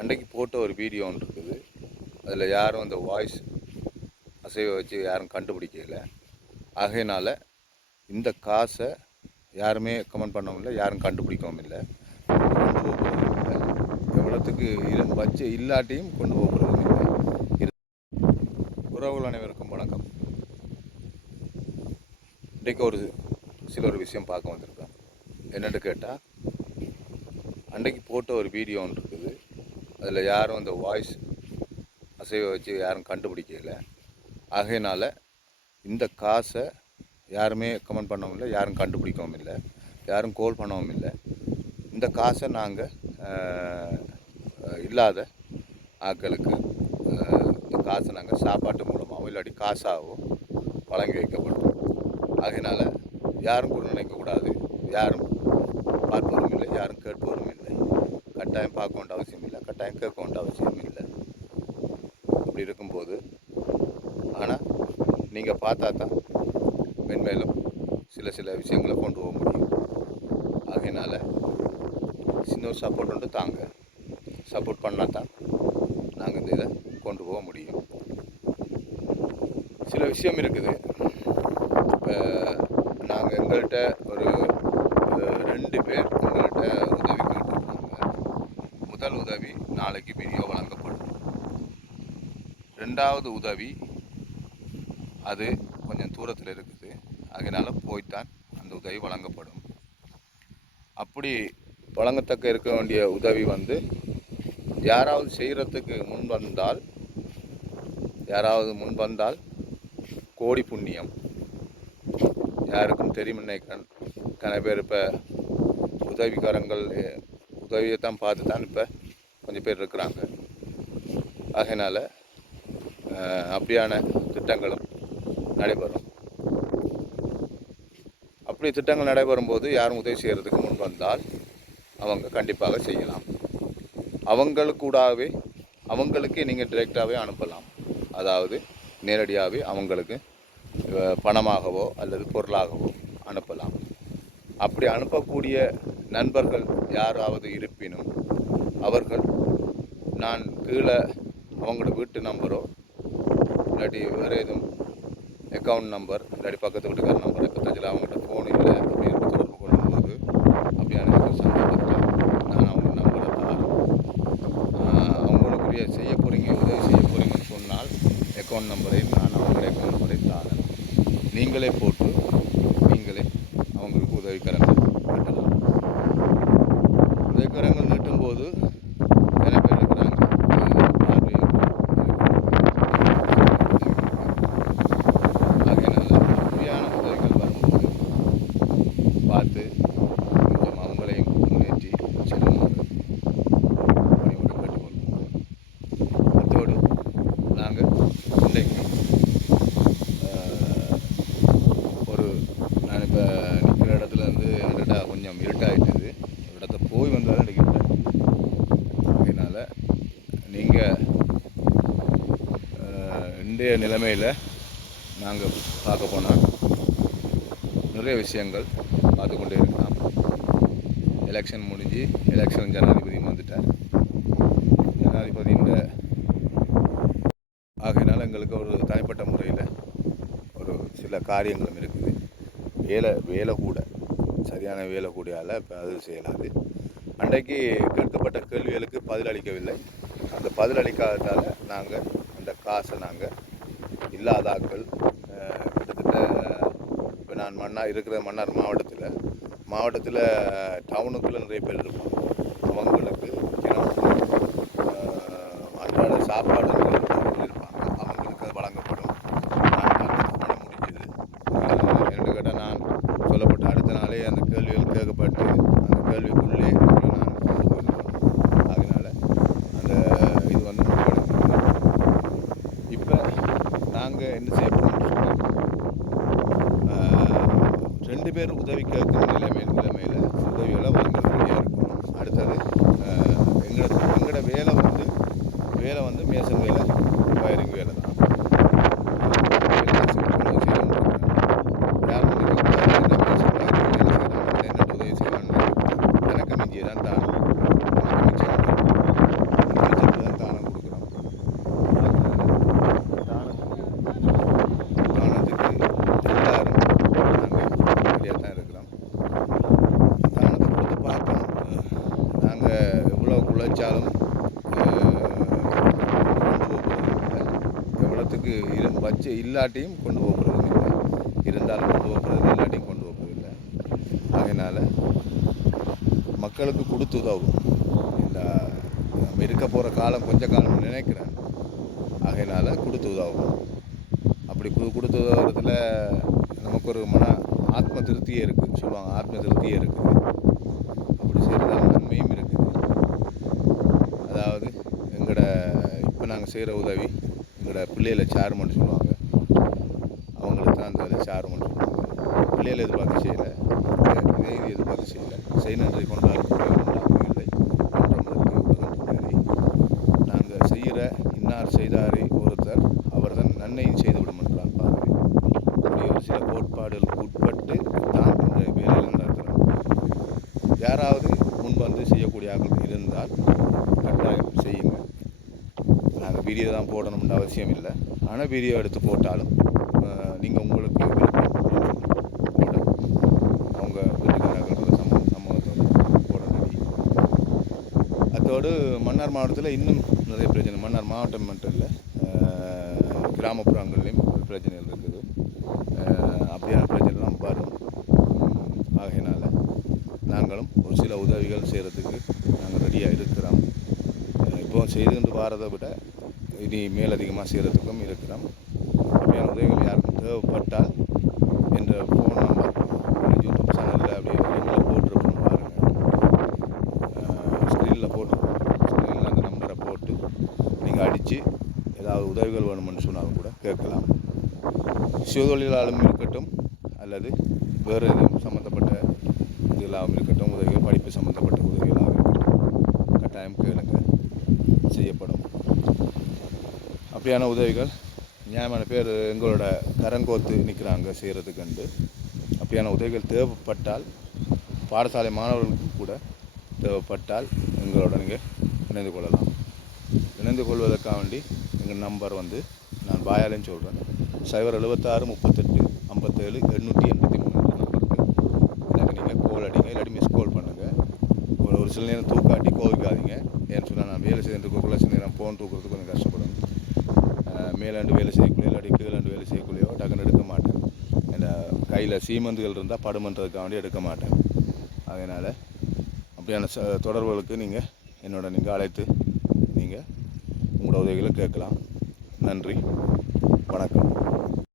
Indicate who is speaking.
Speaker 1: அன்றைக்கு போட்ட ஒரு வீடியோ ஒன்று இருக்குது. அதில் யாரும் அந்த வாய்ஸ் அசைவை வச்சு யாரும் கண்டுபிடிக்கல. ஆகையினால் இந்த காசை யாருமே கமெண்ட் பண்ணவும் இல்லை யாரும் கண்டுபிடிக்கவும் இல்லை. கொண்டு போகிறதும் இல்லை. எவ்வளோத்துக்கு இரு வச்சு இல்லாட்டியும் கொண்டு போகிறதும் இல்லை. இரு- உறவுகள் அனைவருக்கும் வணக்கம். இன்றைக்கு ஒரு சில ஒரு விஷயம் பார்க்க வந்திருக்கேன். என்னென்னு கேட்டால் அன்றைக்கு போட்ட ஒரு வீடியோ ஒன்று இருக்குது. அதில் யாரும் அந்த வாய்ஸ் அசைவை வச்சு யாரும் கண்டுபிடிக்கல. ஆகையினால இந்த காசை யாருமே கமெண்ட் பண்ணவும் இல்லை யாரும் கண்டுபிடிக்கவும் இல்லை யாரும் கோல் பண்ணவும் இல்லை. இந்த காசை நாங்கள் இல்லாத ஆட்களுக்கு இந்த காசை நாங்கள் சாப்பாட்டு மூலமாகவோ இல்லாட்டி காசாகவோ வழங்கி வைக்கப்பட்டோம் ஆகையினால யாரும் கூட நினைக்கக்கூடாது யாரும் பார்ப்பவரும் இல்லை யாரும் கேட்பவரும் இல்லை. கட்டாயம் பார்க்க வேண்டிய அவசியம் இல்லை. கட்டாயம் கேட்க வேண்டிய அவசியம் இல்லை. அப்படி இருக்கும்போது ஆனால் நீங்கள் பார்த்தா தான் மென்மேலும் சில சில விஷயங்களை கொண்டு போக முடியும். அதனால் சின்ன ஒரு சப்போர்ட் உண்டு தாங்க. சப்போர்ட் பண்ணால் தான் நாங்கள் இந்த இதை கொண்டு போக முடியும். சில விஷயம் இருக்குது. இப்போ நாங்கள் எங்கள்கிட்ட ஒரு ரெண்டு பேர் எங்கள்கிட்ட உதவி முதல் உதவி நாளைக்கு வீடியோ வழங்கப்படும். ரெண்டாவது உதவி அது கொஞ்சம் தூரத்தில் இருக்குது. அதனால் போய்த்தான் அந்த உதவி வழங்கப்படும். அப்படி வழங்கத்தக்க இருக்க வேண்டிய உதவி வந்து யாராவது செய்கிறதுக்கு முன் வந்தால் யாராவது முன் வந்தால் கோடி புண்ணியம். யாருக்கும் தெரியும் நினைக்கிறேன் கன பேர் இப்போ உதவிக்காரங்கள் உதவியை தான் பார்த்து தான் இப்போ கொஞ்சம் பேர் இருக்கிறாங்க. ஆகையினால் அப்படியான திட்டங்களும் நடைபெறும். அப்படி திட்டங்கள் நடைபெறும் போது யாரும் உதவி செய்கிறதுக்கு முன் வந்தால் அவங்க கண்டிப்பாக செய்யலாம். அவங்களுக்கூடாகவே அவங்களுக்கே நீங்கள் டிரெக்டாகவே அனுப்பலாம். அதாவது நேரடியாகவே அவங்களுக்கு பணமாகவோ அல்லது பொருளாகவோ அனுப்பலாம். அப்படி அனுப்பக்கூடிய நண்பர்கள் யாராவது இருப்பினும் அவர்கள் நான் கீழே அவங்களோட வீட்டு நம்பரோ இல்லாட்டி வேறு எதுவும் அக்கௌண்ட் நம்பர் இல்லாட்டி பக்கத்து வீட்டுக்கார நம்பர் பத்தஞ்சில் அவங்ககிட்ட ஃபோன் இல்லை அப்படின்னு தொடர்பு கொள்ளும்போது அப்படியான சந்தர்ப்பத்தில் நான் அவங்க நம்பரை தரேன் அவங்களுக்குரிய செய்ய போகிறீங்க உதவி செய்ய போகிறீங்கன்னு சொன்னால் அக்கௌண்ட் நம்பரை நான் அவங்களுடைய அக்கௌண்ட் நம்பரை தாரேன். நீங்களே போட்டு நீங்களே அவங்களுக்கு உதவிக்கரங்கள் நீட்டலாம் உதவிக்கரங்கள் நீட்டும்போது நிறைய பேர் இருக்கிறாங்க அஹ் பார்வை ஆகையினால அப்படியான உதவிகள் வரும்போது பார்த்து கொஞ்சம் அவங்களையும் முன்னேற்றி செல்லுமாறு பணியோடு கேட்டுக்கொள்வோம் அத்தோடு நாங்கள் இன்றைக்கு ஆஹ், ஒரு நான் இப்போ நிற்கிற இடத்துல இருந்து என்கிட்ட கொஞ்சம் இருட்டாயிட்டுது ஒரு இடத்த போய் வந்தால் நினைக்கிறேன் அதனால் நீங்கள் இன்றைய நிலைமையில் நாங்கள் பார்க்க போனால் நிறைய விஷயங்கள் பார்த்து கொண்டே இருக்கலாம். எலெக்ஷன் முடிஞ்சு எலெக்ஷன் ஜனாதிபதியும் வந்துட்டார். ஜனாதிபதியின் ஆகையினால் எங்களுக்கு ஒரு தனிப்பட்ட முறையில் ஒரு சில காரியங்களும் இருக்குது. வேலை வேலை கூட. சரியான வேலை கூடியால் அது செய்யலாது. அன்றைக்கு கேட்கப்பட்ட கேள்விகளுக்கு பதிலளிக்கவில்லை அந்த பதிலளிக்காததால் நாங்கள் காசை நாங்கள் இல்லாத ஆட்கள் கிட்டத்தட்ட இப்போ நான் மன்னா இருக்கிற மன்னார் மாவட்டத்தில் மாவட்டத்தில் டவுனுக்குள்ளே நிறைய பேர் இருப்பாங்க அவங்களுக்கு தினம் அஹ், அன்றாட சாப்பாடு இருப்பாங்க அவங்களுக்கு அது வழங்கப்படும் நான் அந்த பணி முடிஞ்சது என்று கேட்டால் நான் சொல்லப்பட்ட அடுத்த நாளே அந்த கேள்விகள் கேட்கப்பட்டு அந்த கேள்விக்குள்ளே நான் கொண்டு போயிருக்கணும் அதனால் அந்த இது வந்து முடிவடைந்தது இப்போ நாங்கள் என்ன செய்ய போகிறோம்னு சொன்னால் ரெண்டு பேர் உதவி கேட்குற நிலைமை நிலைமையில் உதவிகளை வழங்கக்கூடியா இருக்கும் அடுத்தது ஆஹ், எங்களோட எங்களோட வேலை வந்து வேலை வந்து மேசன் வேலை வயரிங் வேலை தான் யாரும் நினைக்கக்கூடாது, இந்த மேசன் வயரிங் வேலை செய்கிறவங்க என்ன உதவி செய்வாங்க எனக்கு மிஞ்சி தான் தான் எனக்கு மிச்சம் உழைச்சாலும் அஹ், கொண்டு போகிறது இல்லை எவ்வளோத்துக்கு இரு வச்சு இல்லாட்டியும் கொண்டு போகிறது இல்லை இருந்தாலும் கொண்டு போகிறது இல்லாட்டியும் கொண்டு போகிறது இல்லை அதனால் மக்களுக்கு கொடுத்து உதவும் இந்த நம்ம இருக்க போகிற காலம் கொஞ்ச காலம் நினைக்கிறேன் அதனால் கொடுத்து உதவும் அப்படி கு- கொடுத்து உதவுறதுல நமக்கு ஒரு மன ஆத்ம திருப்தியே இருக்குதுன்னு சொல்லுவாங்க ஆத்ம திருப்தியே இருக்குது அப்படி செய்கிறதால நன்மையும் இருக்குது. அதாவது எங்களோட இப்போ நாங்கள் செய்கிற உதவி இருக்கிற பிள்ளைகளை சாருமன்னு சொல்லுவாங்க. அவங்களுக்கு தான் அந்த சாருமன்னு சொல்லுவாங்க. பிள்ளைகளை எதிர்பார்த்து செய்யலை. இதை எதிர்பார்த்து செய்யலை. செய் நன்றி கொண்டால் இல்லை. நாங்கள் செய்கிற இன்னார் செய்தாரே ஒருத்தர் அவர்தான் நன்மையும் செய்து என்றார் பார்வை. இப்படி ஒரு சில கோட்பாடுகளுக்கு உட்பட்டு தான் இந்த வேலையில் நடத்துகிறோம் யாராவது முன் வந்து செய்யக்கூடிய ஆட்கள் இருந்தால் கட்டாயம் செய்யுங்க நாங்கள் வீடியோ தான் போடணும்னு அவசியம் இல்லை ஆனால் வீடியோ எடுத்து போட்டாலும் நீங்கள் உங்களுக்கு போட அவங்க வீட்டுக்காரர்கள் சமூக சமூகத்தோட போட அதோடு மன்னார் மாவட்டத்தில் இன்னும் நிறைய பிரச்சனை. மன்னார் மாவட்டம் மட்டும் இல்லை கிராமப்புறங்கள்லேயும் பிரச்சனைகள் இருக்குது. அப்படியான பிரச்சனைலாம் வரும். ஆகையினால் நாங்களும் ஒரு சில உதவிகள் செய்கிறதுக்கு நாங்கள் ரெடியாக இருக்கிறோம். அஹ், இப்போ செய்துட்டு வாரதை விட இனி மேலதிகமாக செய்கிறதுக்கும் இருக்கிறோம். அப்படியான உதவிகள் யாருக்கும் தேவைப்பட்டால் என்ற ஃபோன் நம்பர் யூடியூப் சேனலில் அப்படியே எங்களை போட்டிருப்போம் பாருங்கள் ஸ்க்ரீனில் போட்டு ஸ்க்ரீனில் அந்த நம்பரை போட்டு நீங்கள் அடித்து ஏதாவது உதவிகள் வேணும்னு சொன்னாலும் கூட கேட்கலாம். சுயதொழிலாலும் இருக்கட்டும் அல்லது வேறு எதுவும் சம்மந்தப்பட்ட இதெல்லாம் இருக்கட்டும் உதவிகள் படிப்பு சம்மந்தப்பட்ட உதவிகளாக இருக்கட்டும் கட்டாயம் கேளுங்க. செய்யப்படும். அப்படியான உதவிகள். நியாயமான பேர் எங்களோட கரங்கோத்து நிற்கிறாங்க செய்கிறதுக்குண்டு அப்படியான உதவிகள் தேவைப்பட்டால் பாடசாலை மாணவர்களுக்கு கூட தேவைப்பட்டால் எங்களோட நீங்கள் இணைந்து கொள்ளலாம். இணைந்து கொள்வதற்காக வேண்டி எங்கள் நம்பர் வந்து நான் வாயாலேன்னு சொல்கிறேன் சைபர் எழுபத்தாறு முப்பத்தெட்டு ஐம்பத்தேழு எண்ணூற்றி எண்பத்தி மூணு நம்பருக்கு எனக்கு நீங்கள் கோல் அடிங்க இல்லாட்டி மிஸ் கால் பண்ணுங்கள் ஒரு ஒரு சில நேரம் தூக்காட்டி கோவிக்காதீங்க. ஏன்னு சொன்னால் நான் வேலை செய்யறதுக்குள்ள சில நேரம் ஃபோன் தூக்குறதுக்கு கொஞ்சம் கஷ்டப்படுங்க மேலாண்டு வேலை செய்யக்கூடியோ இல்லாட்டி கீழாண்டு வேலை செய்யக்கூடியோ டக்குன்னு எடுக்க மாட்டேன். இந்த கையில் சீமந்துகள் இருந்தால் படுமன்றதுக்காக வேண்டி எடுக்க மாட்டேன். அதனால் அப்படியான ச தொடர்புகளுக்கு நீங்கள் என்னோட நீங்கள் அழைத்து நீங்கள் உங்களோட உதவிகளை கேட்கலாம். நன்றி.